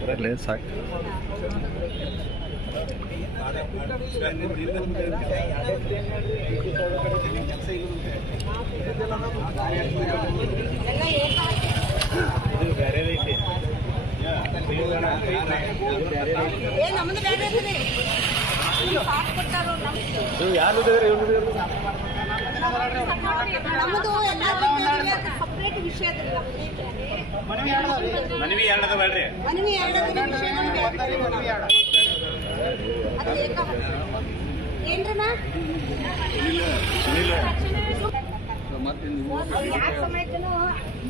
ಐತ್ರಿ ಸಾಕ್. ಯಾರು ನಮ್ಮದು ಎಲ್ಲ ಸಪ್ರೇಟ್ ವಿಷಯ ಮನವಿ ಎರಡದ ಬೇಡ್ರಿ. ಮನವಿ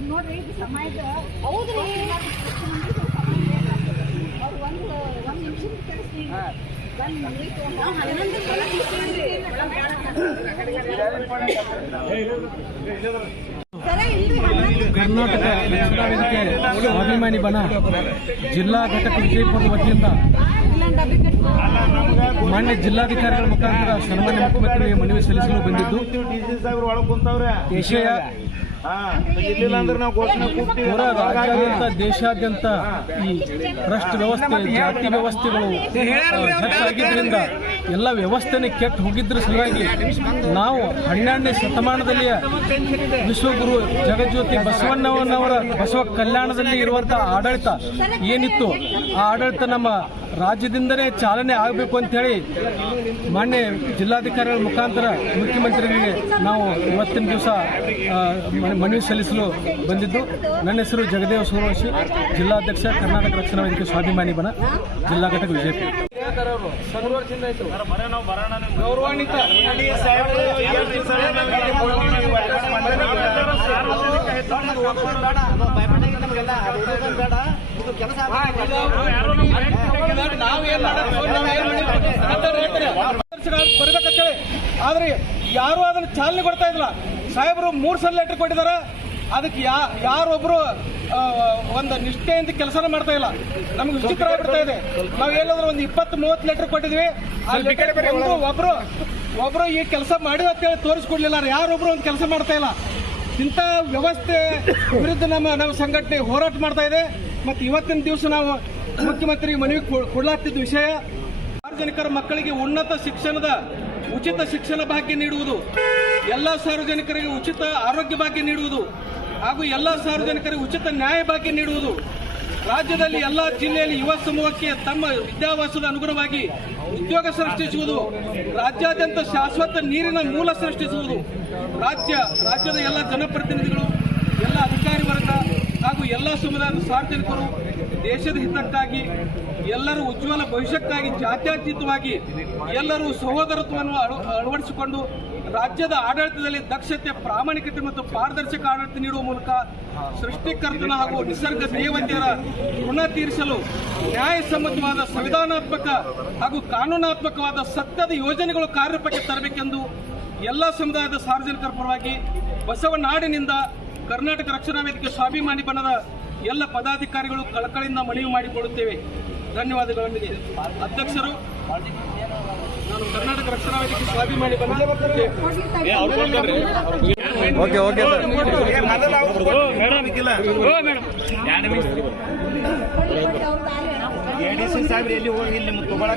ನೋಡ್ರಿ ಹೌದ್ರಿ. ಒಂದು ನಿಮಿಷ ಸರ ಇಲ್ರಿ. ಕರ್ನಾಟಕ ವೇದಿಕೆ ಸ್ವಾಭಿಮಾನಿ ಬಣ ಜಿಲ್ಲಾ ಘಟಕ ವಿಜಯಪುರದ ವತಿಯಿಂದ ಮಾನ್ಯ ಜಿಲ್ಲಾಧಿಕಾರಿಗಳ ಮುಖಾಂತರ ಸನ್ಮಾನ್ಯ ಮುಖ್ಯಮಂತ್ರಿಗೆ ಮನವಿ ಸಲ್ಲಿಸಲು ಬಂದಿದ್ದು ವಿಷಯ ರಾಜ್ಯಾದ್ಯಂತ ದೇಶಾದ್ಯಂತ ಈ ಟ್ರಸ್ಟ್ ವ್ಯವಸ್ಥೆ ಜಾತಿ ವ್ಯವಸ್ಥೆಗಳು ಹೆಚ್ಚಾಗಿದ್ದರಿಂದ ಎಲ್ಲ ವ್ಯವಸ್ಥೆನೇ ಕೆಟ್ಟು ಹೋಗಿದ್ರ ಸಲುವಾಗಿ ನಾವು ಹನ್ನೆರಡನೇ ಶತಮಾನದಲ್ಲಿಯ ವಿಶ್ವಗುರು ಜಗಜ್ಯೋತಿ ಬಸವಣ್ಣನವರ ಬಸವ ಕಲ್ಯಾಣದಲ್ಲಿ ಇರುವಂತಹ ಆಡಳಿತ ಏನಿತ್ತು? ಆ ಆಡಳಿತ ನಮ್ಮ ರಾಜ್ಯದಿಂದಲೇ ಚಾಲನೆ ಆಗಬೇಕು ಅಂತ ಹೇಳಿ ಮಾನ್ಯ ಜಿಲ್ಲಾಧಿಕಾರಿಗಳ ಮುಖಾಂತರ ಮುಖ್ಯಮಂತ್ರಿಗಳಿಗೆ ನಾವು ಇವತ್ತಿನ ದಿವಸ ಮನವಿ ಸಲ್ಲಿಸಲು ಬಂದಿದ್ದು. ನನ್ನ ಹೆಸರು ಜಗದೇವ ಸೂರವಂಶಿ ಜಿಲ್ಲಾಧ್ಯಕ್ಷ ಕರ್ನಾಟಕ ರಕ್ಷಣಾ ವೇದಿಕೆ ಸ್ವಾಭಿಮಾನಿ ಬನ ಜಿಲ್ಲಾ ಘಟಕ ಗೌರವಾನ್ವಿತ ಬರ್ಬೇಕಂತೇಳಿ ಆದ್ರೆ ಯಾರು ಅದನ್ನ ಚಾಲನೆ ಕೊಡ್ತಾ ಇದ್ದಿಲ್ಲ ಸಾಹೇಬರು ಮೂರು ಸಲ ಲೆಟರ್ ಕೊಟ್ಟಿದ್ದಾರೆ ಅದಕ್ಕೆ ಯಾ ಯಾರೊಬ್ರು ಒಂದು ನಿಷ್ಠೆಯಿಂದ ಕೆಲಸ ಮಾಡ್ತಾ ಇಲ್ಲ. ನಮ್ಗೆ ವಿಚಿತ್ರ ಆಗ್ಬಿಡ್ತಾ ಇದೆ. ನಾವು ಏನಾದ್ರು ಒಂದು ಇಪ್ಪತ್ತು ಮೂವತ್ತು ಲೆಟರ್ ಕೊಟ್ಟಿದ್ವಿ. ಒಬ್ರು ಒಬ್ರು ಈ ಕೆಲಸ ಮಾಡಿ ಅಂತೇಳಿ ತೋರಿಸ್ಕೊಡ್ಲಿಲ್ಲ. ಯಾರೊಬ್ರು ಒಂದು ಕೆಲಸ ಮಾಡ್ತಾ ಇಲ್ಲ. ಇಂಥ ವ್ಯವಸ್ಥೆ ವಿರುದ್ಧ ನಮ್ಮ ನಮ್ಮ ಸಂಘಟನೆ ಹೋರಾಟ ಮಾಡ್ತಾ ಇದೆ. ಮತ್ತು ಇವತ್ತಿನ ದಿವಸ ನಾವು ಮುಖ್ಯಮಂತ್ರಿಗೆ ಮನವಿ ಕೊಡ್ಲಾಗ್ತಿದ್ದ ವಿಷಯ ಸಾರ್ವಜನಿಕರ ಮಕ್ಕಳಿಗೆ ಉನ್ನತ ಶಿಕ್ಷಣದ ಉಚಿತ ಶಿಕ್ಷಣ ಭಾಗ್ಯ ನೀಡುವುದು. ಎಲ್ಲ ಸಾರ್ವಜನಿಕರಿಗೆ ಉಚಿತ ಆರೋಗ್ಯ ಭಾಗ್ಯ ನೀಡುವುದು. ಹಾಗೂ ಎಲ್ಲ ಸಾರ್ವಜನಿಕರಿಗೆ ಉಚಿತ ನ್ಯಾಯ ಬಾಕಿ ನೀಡುವುದು ರಾಜ್ಯದಲ್ಲಿ ಎಲ್ಲ ಜಿಲ್ಲೆಯಲ್ಲಿ ಯುವ ಸಮೂಹಕ್ಕೆ ತಮ್ಮ ವಿದ್ಯಾಭ್ಯಾಸದ ಅನುಗುಣವಾಗಿ ಉದ್ಯೋಗ ಸೃಷ್ಟಿಸುವುದು, ರಾಜ್ಯಾದ್ಯಂತ ಶಾಶ್ವತ ನೀರಿನ ಮೂಲ ಸೃಷ್ಟಿಸುವುದು, ರಾಜ್ಯ, ರಾಜ್ಯದ ಎಲ್ಲ ಜನಪ್ರತಿನಿಧಿಗಳು, ಎಲ್ಲ ಅಧಿಕಾರಿ ವರ್ಗ ಹಾಗೂ ಎಲ್ಲ ಸಮುದಾಯದ ಸಾರ್ವಜನಿಕರು ದೇಶದ ಹಿತಕ್ಕಾಗಿ, ಎಲ್ಲರೂ ಉಜ್ವಲ ಭವಿಷ್ಯಕ್ಕಾಗಿ ಜಾತ್ಯತೀತವಾಗಿ ಎಲ್ಲರೂ ಸಹೋದರತ್ವವನ್ನು ಅಳ- ಅಳವಡಿಸಿಕೊಂಡು ರಾಜ್ಯದ ಆಡಳಿತದಲ್ಲಿ ದಕ್ಷತೆ, ಪ್ರಾಮಾಣಿಕತೆ ಮತ್ತು ಪಾರದರ್ಶಕ ಆಡಳಿತ ನೀಡುವ ಮೂಲಕ ಸೃಷ್ಟಿಕರ್ತನ ಹಾಗೂ ನಿಸರ್ಗ ದೇವತೆಯರ ಋಣ ತೀರಿಸಲು ನ್ಯಾಯಸಮ್ಮತವಾದ, ಸಂವಿಧಾನಾತ್ಮಕ ಹಾಗೂ ಕಾನೂನಾತ್ಮಕವಾದ ಸತ್ಯದ ಯೋಜನೆಗಳು ಕಾರ್ಯರೂಪಕ್ಕೆ ತರಬೇಕೆಂದು ಎಲ್ಲ ಸಮುದಾಯದ ಸಾರ್ವಜನಿಕರ ಪರವಾಗಿ ಬಸವನಾಡಿನಿಂದ ಕರ್ನಾಟಕ ರಕ್ಷಣಾ ವೇದಿಕೆ ಸ್ವಾಭಿಮಾನಿ ಬಣದ ಎಲ್ಲ ಪದಾಧಿಕಾರಿಗಳು ಕಳಕಳಿಯಿಂದ ಮನವಿ ಮಾಡಿಕೊಳ್ಳುತ್ತೇವೆ ಧನ್ಯವಾದಗಳೊಂದಿಗೆ. ಅಧ್ಯಕ್ಷರು ನಾನು ಕರ್ನಾಟಕ ರಕ್ಷಣಾ ವೇದಿಕೆ ಸ್ವಾಭಿಮಾನಿ ಬಣ ಓಕೆ ಓಕೆ ಸರ್. ಅವ್ರು ತಾನೇ. ಸಾಹೇಬ್ರು ಎಲ್ಲಿ ಹೋಗಿ ಇಲ್ಲಿ ತಗೊಳಕ